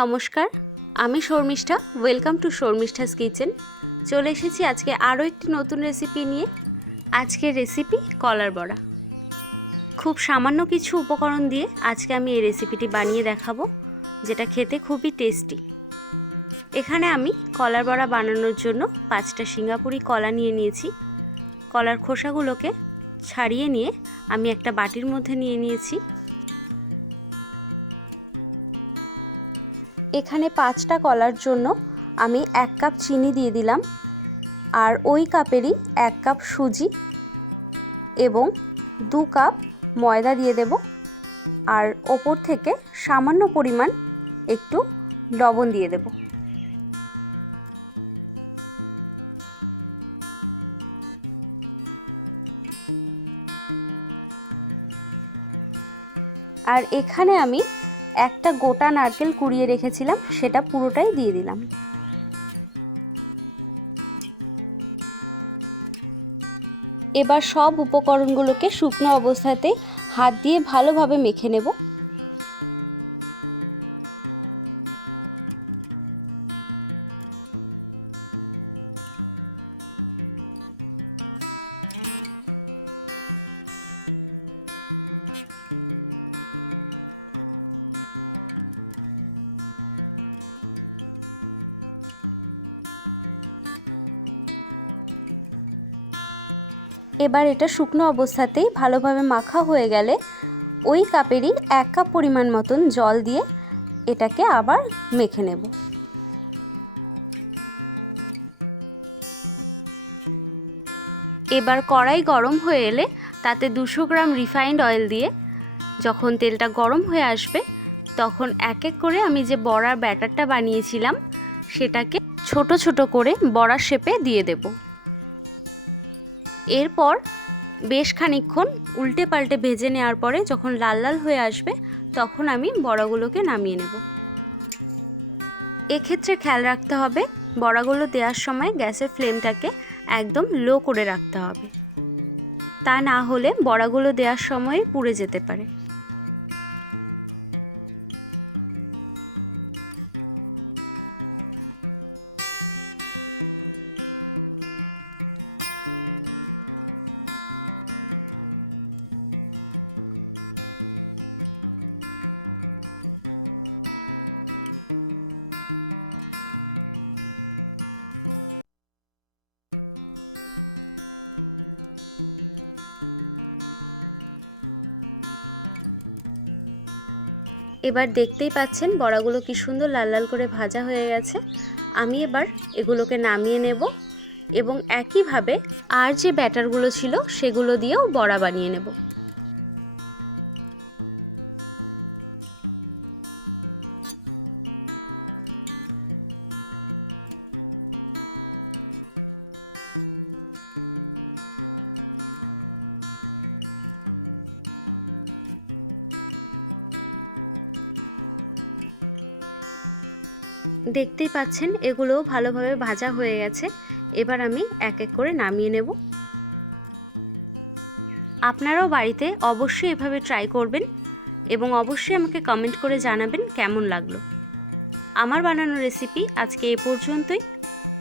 নমস্কার, আমি Sharmistha. Welcome to Sharmistha's kitchen. চলে এসেছি আজকে আরও একটি নতুন রেসিপি নিয়ে। আজকের রেসিপি কলার বড়া। খুব সামান্য কিছু উপকরণ দিয়ে আজকে আমি এই রেসিপিটি বানিয়ে দেখাবো, যেটা খেতে খুবই টেস্টি। এখানে আমি কলার বড়া বানানোর জন্য 5টা সিঙ্গাপুরি কলা নিয়ে নিয়েছি। কলার খোসাগুলোকে ছাড়িয়ে নিয়ে আমি একটা বাটির মধ্যে নিয়ে নিয়েছি। এখানে 5টা কলার জন্য আমি 1 কাপ চিনি দিয়ে দিলাম, আর ওই কাপেরই 1 কাপ সুজি এবং 2 কাপ ময়দা দিয়ে দেব, আর ওপর থেকে সামান্য পরিমাণ একটু লবণ দিয়ে দেব। আর এখানে আমি একটা গোটা নারকেল কুড়িয়ে রেখেছিলাম, সেটা পুরোটাই দিয়ে দিলাম। এবার সব উপকরণগুলোকে শুকনো অবস্থাতে হাত দিয়ে ভালোভাবে মেখে নেব। এবার এটা শুকনো অবস্থাতেই ভালোভাবে মাখা হয়ে গেলে ওই কাপেরই 1 কাপ পরিমাণ মতন জল দিয়ে এটাকে আবার মেখে নেব। এবার কড়াই গরম হয়ে এলে তাতে 200 গ্রাম রিফাইন্ড অয়েল দিয়ে যখন তেলটা গরম হয়ে আসবে, তখন এক এক করে আমি যে বড়ার ব্যাটারটা বানিয়েছিলাম সেটাকে ছোট ছোট করে বড়ার শেপে দিয়ে দেব। এরপর বেশ খানিকক্ষণ উল্টে পাল্টে ভেজে নেওয়ার পরে যখন লাল লাল হয়ে আসবে, তখন আমি বড়াগুলোকে নামিয়ে নেব। এক্ষেত্রে খেয়াল রাখতে হবে বড়াগুলো দেওয়ার সময় গ্যাসের ফ্লেমটাকে একদম লো করে রাখতে হবে, তা না হলে বড়াগুলো দেওয়ার সময় পুড়ে যেতে পারে। এবার দেখতেই পাচ্ছেন বড়াগুলো কি সুন্দর লাল লাল করে ভাজা হয়ে গেছে। আমি এবার এগুলোকে নামিয়ে নেব এবং একইভাবে আর যে ব্যাটারগুলো ছিল সেগুলো দিয়েও বড়া বানিয়ে নেব। দেখতেই পাচ্ছেন এগুলো ভালোভাবে ভাজা হয়ে গেছে। এবার আমি এক এক করে নামিয়ে নেব। আপনারাও বাড়িতে অবশ্যই এভাবে ট্রাই করবেন এবং অবশ্যই আমাকে কমেন্ট করে জানাবেন কেমন লাগলো। আমার বানানো রেসিপি আজকে এ পর্যন্তই।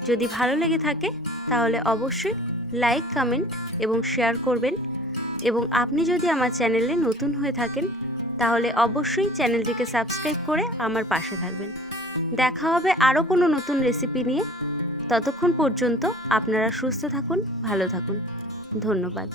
যদি ভালো লেগে থাকে তাহলে অবশ্যই লাইক, কমেন্ট এবং শেয়ার করবেন, এবং আপনি যদি আমার চ্যানেলে নতুন হয়ে থাকেন তাহলে অবশ্যই চ্যানেলটিকে সাবস্ক্রাইব করে আমার পাশে থাকবেন। দেখা হবে আরও কোনো নতুন রেসিপি নিয়ে। ততক্ষণ পর্যন্ত আপনারা সুস্থ থাকুন, ভালো থাকুন। ধন্যবাদ।